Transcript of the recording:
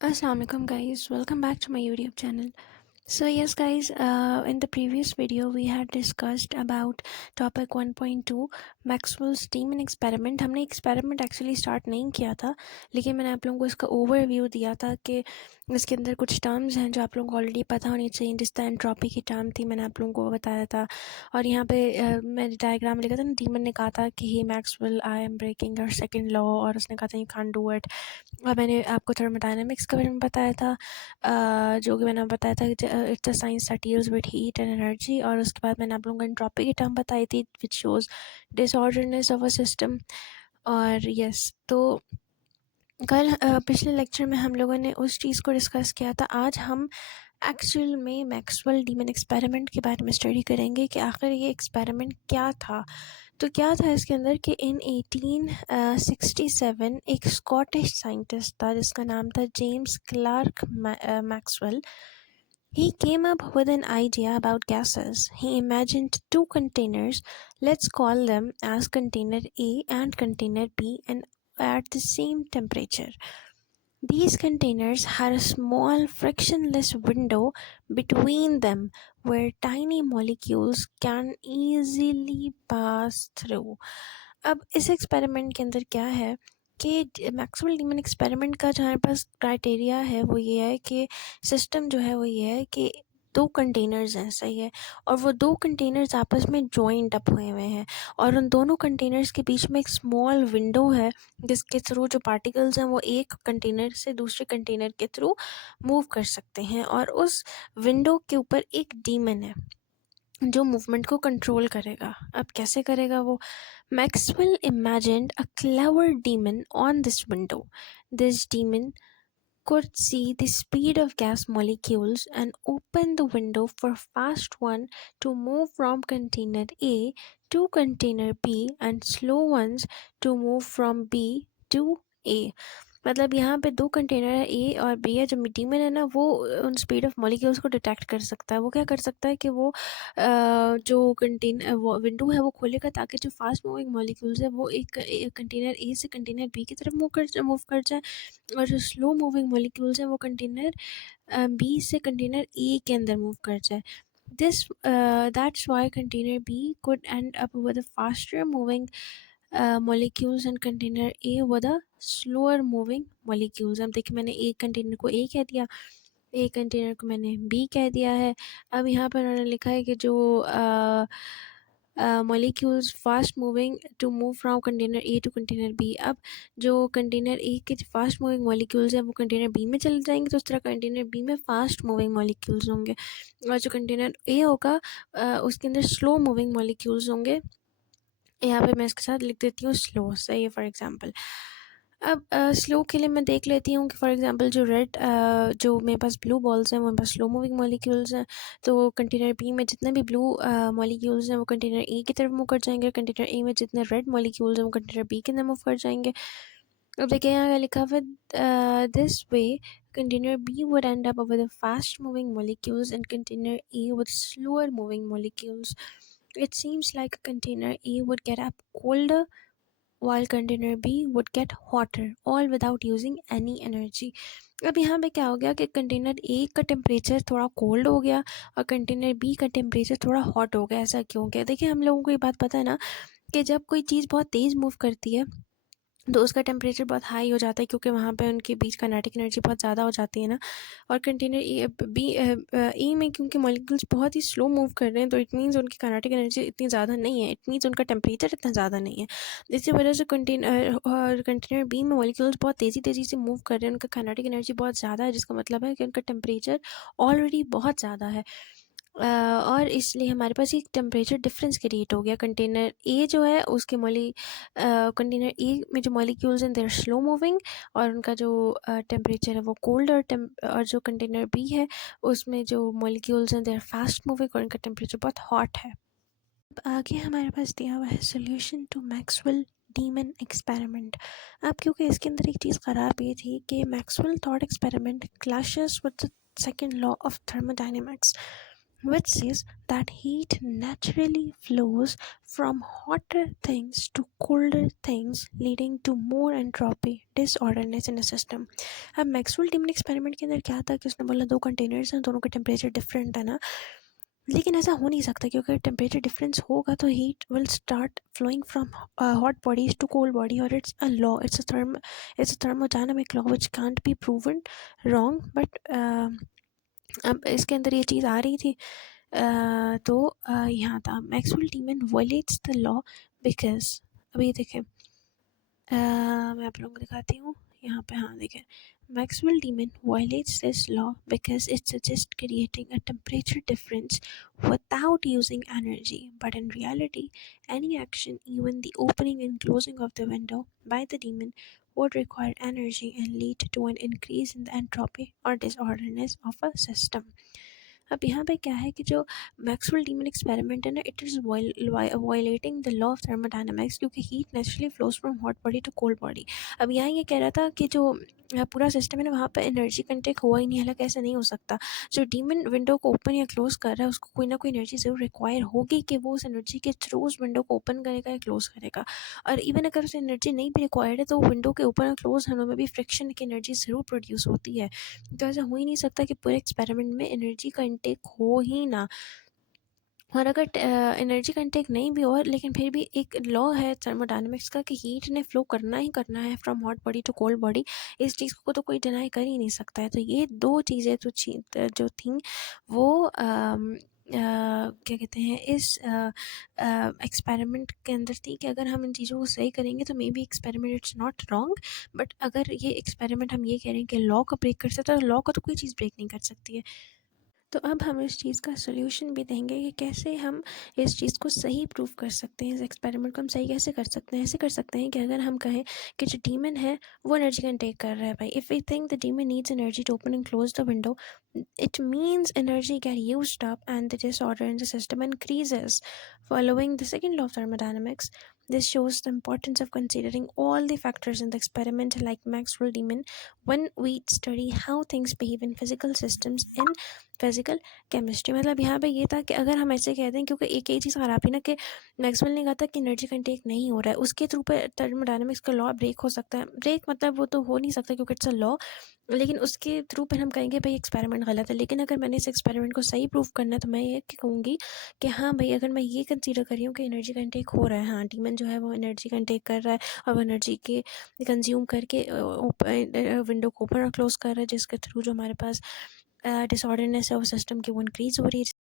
Assalamualaikum guys, welcome back to my YouTube channel. So yes guys, in the previous video we had discussed about topic 1.2 Maxwell's Demon experiment. हमने experiment actually start नहीं किया था, लेकिन मैंने आप लोगों को इसका overview दिया था कि इसके अंदर कुछ terms हैं जो आप लोगों को already पता होनी चाहिए, जिस तरह entropy की term थी मैंने आप लोगों को बताया था। और यहाँ पे मैंने diagram में लिखा था ना, demon ने कहा था कि he Maxwell I am breaking your second law, और उसने कहा था you can't do it। और मैंने आपको थर्मोडायनेमिक्स के बारे में बताया था, जो कि मैंने बताया था कि it's a science that deals with heat and energy. और उसके बाद मैंने आप लोगों को एंट्रोपी की टर्म बताई थी which shows disorderness of a system. और यस, तो कल पिछले लेक्चर में हम लोगों ने उस चीज़ को डिस्कस किया था। आज हम एक्चुअल में मैक्सवेल डीमन एक्सपेरिमेंट के बारे में स्टडी करेंगे कि आखिर ये एक्सपेरिमेंट क्या था। तो क्या था इसके अंदर कि इन 1867 एक स्कॉटिश साइंटिस्ट था जिसका नाम था James Clerk Maxwell. He came up with an idea about gases. He imagined two containers, let's call them as container A and container B, and at the same temperature. These containers had a small frictionless window between them where tiny molecules can easily pass through. अब इस experiment के अंदर क्या है कि Maxwell demon experiment का जो हमारे पास क्राइटेरिया है वो ये है कि सिस्टम जो है वो ये है कि दो कंटेनर्स हैं, सही है, और वो दो कंटेनर्स आपस में जॉइंट अप हुए हुए हैं, और उन दोनों कंटेनर्स के बीच में एक स्मॉल विंडो है जिसके थ्रू जो पार्टिकल्स हैं वो एक कंटेनर से दूसरे कंटेनर के थ्रू मूव कर सकते हैं, और उस विंडो के ऊपर एक डीमन है जो मूवमेंट को कंट्रोल करेगा। अब कैसे करेगा वो? Maxwell imagined a clever demon on this window. This demon could see the speed of gas molecules and open the window for fast one to move from container A to container B and slow ones to move from B to A. मतलब यहाँ पे दो container है ए और B है, जो demon है ना वो उन स्पीड ऑफ मॉलिक्यूल्स को डिटेक्ट कर सकता है। वो क्या कर सकता है कि वो जो विंडो है वो खोलेगा ताकि जो फास्ट मूविंग मॉलिक्यूल्स है वो एक कंटेनर ए से कंटेनर बी की तरफ मूव कर जाए, और जो स्लो मूविंग मॉलिक्यूल्स हैं वो कंटेनर बी से कंटेनर ए के अंदर मूव कर जाए। This That's why container B could end up with a faster moving molecules and container A with a slower moving molecules। अब देखिए मैंने एक कंटेनर को A कह दिया, एक कंटेनर को मैंने B कह दिया है। अब यहाँ पर उन्होंने लिखा है कि जो molecules fast moving to move from container A to container B। अब जो कंटेनर A के फास्ट मूविंग मॉलिक्यूल्स हैं वो कंटेनर B में चले जाएंगे, तो उस तरह कंटेनर B में फास्ट मूविंग मॉलिक्यूल्स होंगे, और जो कंटेनर A होगा उसके अंदर स्लो मूविंग मॉलिक्यूल्स होंगे। यहाँ पे मैं इसके साथ लिख देती हूँ स्लो, सही है। फॉर एग्जांपल अब स्लो के लिए मैं देख लेती हूँ कि फॉर एग्जांपल जो रेड जो मेरे पास ब्लू बॉल्स हैं वो मेरे पास स्लो मूविंग मॉलिक्यूल्स हैं, तो कंटेनर बी में जितने भी ब्लू मॉलिक्यूल्स हैं वो कंटेनर ए की तरफ मूव कर जाएंगे, कंटेनर ए में जितने रेड मॉलिक्यूल्स हैं वो कंटेनर बी के अंदर मूव कर जाएंगे। अब देखिए यहाँ लिखा हुआ this way container B would end up with fast moving molecules and container A with slower moving molecules. It seems like container A would get up colder while container B would get hotter, all without using any energy. अब यहाँ पे क्या हो गया कि container A का temperature थोड़ा cold हो गया और कंटेनर बी का टेम्परेचर थोड़ा हॉट हो गया। ऐसा क्यों गया? देखिए हम लोगों को ये बात पता है ना कि जब कोई चीज़ बहुत तेज़ मूव करती है तो उसका टेम्परेचर बहुत हाई हो जाता है, क्योंकि वहाँ पे उनके बीच काइनेटिक एनर्जी बहुत ज़्यादा हो जाती है ना। और कंटेनर ए में क्योंकि मॉलिक्यूल्स बहुत ही स्लो मूव कर रहे हैं, तो इट मीन्स उनकी काइनेटिक एनर्जी इतनी ज़्यादा नहीं है, इट मीन्स उनका टेम्परेचर इतना ज़्यादा नहीं है। इसी वजह से कंटेनर बी में मॉलिक्यूल्स बहुत तेज़ी से मूव कर रहे हैं, उनका काइनेटिक एनर्जी बहुत ज़्यादा है, जिसका मतलब है कि उनका टेम्परेचर ऑलरेडी बहुत ज़्यादा है। और इसलिए हमारे पास एक टेम्परेचर डिफरेंस क्रिएट हो गया। कंटेनर ए जो है उसके कंटेनर ए में जो मॉलिक्यूल्स हैं दे आर स्लो मूविंग, और उनका जो टेम्परेचर है वो कोल्ड, और जो कंटेनर बी है उसमें जो मॉलिक्यूल्स हैं दे आर फास्ट मूविंग और उनका टेम्परेचर बहुत हॉट है। अब आगे हमारे पास दिया हुआ है solution to Maxwell demon experiment. अब क्योंकि इसके अंदर एक चीज़ ख़राब ये थी कि Maxwell thought experiment clashes with the second law of thermodynamics. which says that heat naturally flows from hotter things to colder things, leading to more entropy disorderness in a system. अब मैक्सवेल टीम एक्सपेरिमेंट के अंदर क्या था कि उसने बोला दो containers हैं, दोनों का टेम्परेचर डिफरेंट है ना, लेकिन ऐसा हो नहीं सकता क्योंकि टेम्परेचर डिफरेंस होगा तो heat will start flowing from hot bodies to cold body, और it's a law, it's a thermodynamic law which can't be proven wrong. But अब इसके अंदर ये चीज़ आ रही थी, तो यहाँ था Maxwell टीमन violets the law because, अभी देखें, मैं आप लोगों को दिखाती हूँ यहाँ पे, हाँ देखें, Maxwell demon violates this law because it suggests creating a temperature difference without using energy, but in reality any action, even the opening and closing of the window by the demon, would require energy and lead to an increase in the entropy or disorderness of a system. अब यहाँ पे क्या है कि जो Maxwell demon experiment है ना, it is violating the law of thermodynamics, क्योंकि heat naturally flows from hot body to cold body. अब यहाँ ये कह रहा था कि जो पूरा सिस्टम है ना, वहाँ पे एनर्जी कंटेक हुआ ही नहीं, हालांकि ऐसा नहीं हो सकता। जो डीमन विंडो को ओपन या क्लोज कर रहा है उसको कोई ना कोई एनर्जी ज़रूर रिक्वायर होगी कि वो उस एनर्जी के थ्रू उस विंडो को ओपन करेगा या क्लोज करेगा। और इवन अगर उस एनर्जी नहीं भी रिक्वायर्ड है तो विंडो के ओपन और क्लोज होने में भी फ्रिक्शन की एनर्जी ज़रूर प्रोड्यूस होती है। तो ऐसा हो ही नहीं सकता कि पूरे एक्सपेरिमेंट में एनर्जी का इंटेक हो ही ना। और अगर एनर्जी का इंटेक नहीं भी हो, लेकिन फिर भी एक लॉ है थर्मोडायनेमिक्स का कि हीट ने फ्लो करना ही करना है from hot body to cold body. इस चीज़ को तो कोई डिनाई कर ही नहीं सकता है। तो ये दो चीज़ें जो थी वो क्या कहते हैं, इस एक्सपेरिमेंट के अंदर थी कि अगर हम इन चीज़ों को सही करेंगे तो may be experiment it's not wrong. But अगर ये एक्सपेरिमेंट हम ये कह रहे हैं कि लॉ को ब्रेक कर सकता है, तो लॉ को तो कोई चीज़ ब्रेक नहीं कर सकती है। तो अब हम इस चीज़ का सॉल्यूशन भी देंगे कि कैसे हम इस चीज़ को सही प्रूव कर सकते हैं, इस एक्सपेरिमेंट को हम सही कैसे कर सकते हैं। ऐसे कर सकते हैं कि अगर हम कहें कि जो डीमन है वो एनर्जी कंटेक कर रहा है भाई, if we think the demon needs energy to open and close the window, it means energy get used up and the disorder in the system increases. Following the second law of thermodynamics, this shows the importance of considering all the factors in the experiment like Maxwell Demon when we study how things behave in physical systems in physical chemistry. मतलब यहाँ पे ये था कि अगर हम ऐसे कहते हैं, क्योंकि एक ही चीज़ ख़राब है ना कि मैक्सवेल ने कहा था कि एनर्जी कंटेक नहीं हो रहा है, उसके थ्रू पे थर्मोडायनामिक्स का लॉ ब्रेक हो सकता है। ब्रेक मतलब वो तो हो नहीं सकता क्योंकि इट्स अ लॉ, लेकिन उसके थ्रू पर हम कहेंगे भाई एक्सपेरिमेंट गलत है। लेकिन अगर मैंने इस एक्सपेरिमेंट को सही प्रूव करना है तो मैं ये कहूँगी कि हाँ भाई, अगर मैं ये कंसीडर कर रही हूँ कि एनर्जी कंटेक हो रहा है, हाँ डीमन जो है वो एनर्जी कंटेक कर रहा है और वो एनर्जी के कंज्यूम करके विंडो को ओपन और क्लोज कर रहा है, जिसके थ्रू जो हमारे पास डिसऑर्डरनेस है वो सिस्टम की वो इंक्रीज़ हो रही है।